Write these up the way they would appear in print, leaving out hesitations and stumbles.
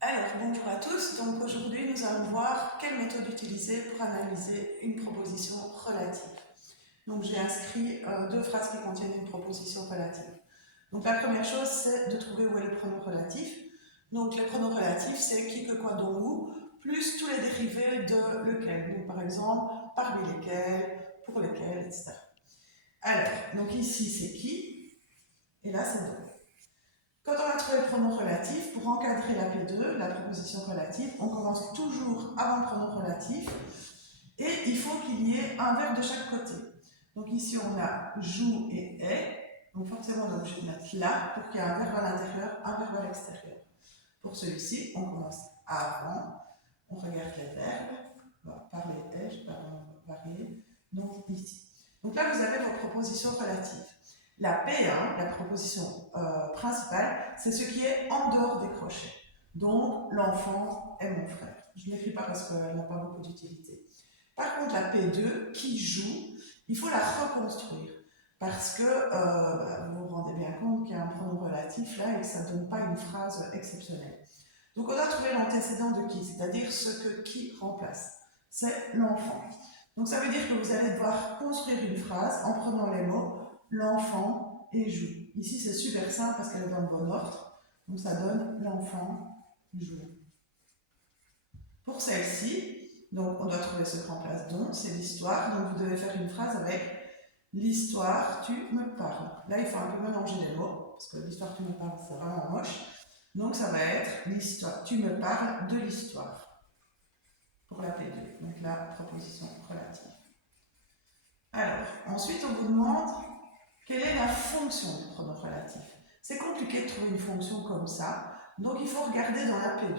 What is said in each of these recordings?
Alors, bonjour à tous. Donc aujourd'hui, nous allons voir quelle méthode utiliser pour analyser une proposition relative. Donc j'ai inscrit deux phrases qui contiennent une proposition relative. Donc la première chose, c'est de trouver où est le pronom relatif. Donc le pronom relatif, c'est qui, que, quoi, dont, où, plus tous les dérivés de lequel. Donc par exemple, parmi lesquels, pour lesquels, etc. Alors, donc ici c'est qui, et là c'est dont. Quand on a trouvé le pronom relatif, pour encadrer la P2, la proposition relative, on commence toujours avant le pronom relatif et il faut qu'il y ait un verbe de chaque côté. Donc ici on a joue et est, donc forcément on est obligé de mettre là pour qu'il y ait un verbe à l'intérieur, un verbe à l'extérieur. Pour celui-ci, on commence avant, on regarde les verbes, on va parler est, je vais pas varier, donc ici. Donc là vous avez vos propositions relatives. La P1, la proposition principale, c'est ce qui est en dehors des crochets. Donc, l'enfant est mon frère. Je ne l'écris pas parce qu'elle n'a pas beaucoup d'utilité. Par contre, la P2, qui joue, il faut la reconstruire. Parce que vous vous rendez bien compte qu'il y a un pronom relatif là et que ça ne donne pas une phrase exceptionnelle. Donc, on doit trouver l'antécédent de qui, c'est-à-dire ce que qui remplace. C'est l'enfant. Donc, ça veut dire que vous allez devoir construire une phrase en prenant les mots l'enfant et joue. Ici, c'est super simple parce qu'elle est dans le bon ordre. Donc, ça donne l'enfant joue. Pour celle-ci, donc on doit trouver ce qui remplace dont, c'est l'histoire. Donc, vous devez faire une phrase avec l'histoire, tu me parles. Là, il faut un peu mélanger les mots parce que l'histoire, tu me parles, c'est vraiment moche. Donc, ça va être l'histoire, tu me parles de l'histoire. Pour la P2, donc la proposition relative. Alors, ensuite, on vous demande quelle est la fonction du pronom relatif. C'est compliqué de trouver une fonction comme ça, donc il faut regarder dans la P2.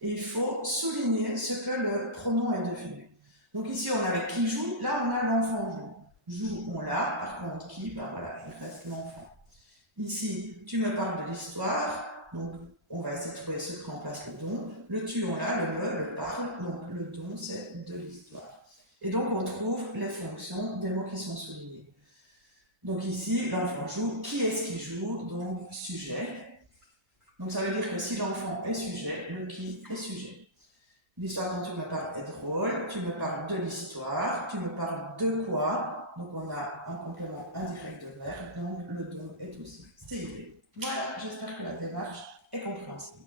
Et il faut souligner ce que le pronom est devenu. Donc ici, on avait qui joue, là, on a l'enfant joue. Joue, on l'a, par contre, qui, ben voilà, il reste l'enfant. Ici, tu me parles de l'histoire, donc on va essayer de trouver ce qui remplace le don. Le tu, on l'a, le me, le parle, donc le don, c'est de l'histoire. Et donc, on trouve les fonctions des mots qui sont soulignés. Donc ici, l'enfant joue. Qui est-ce qui joue? Donc sujet. Donc ça veut dire que si l'enfant est sujet, le qui est sujet. L'histoire dont tu me parles est drôle. Tu me parles de l'histoire. Tu me parles de quoi? Donc on a un complément indirect de verbe. Donc le don est aussi stéréo. Voilà, j'espère que la démarche est compréhensible.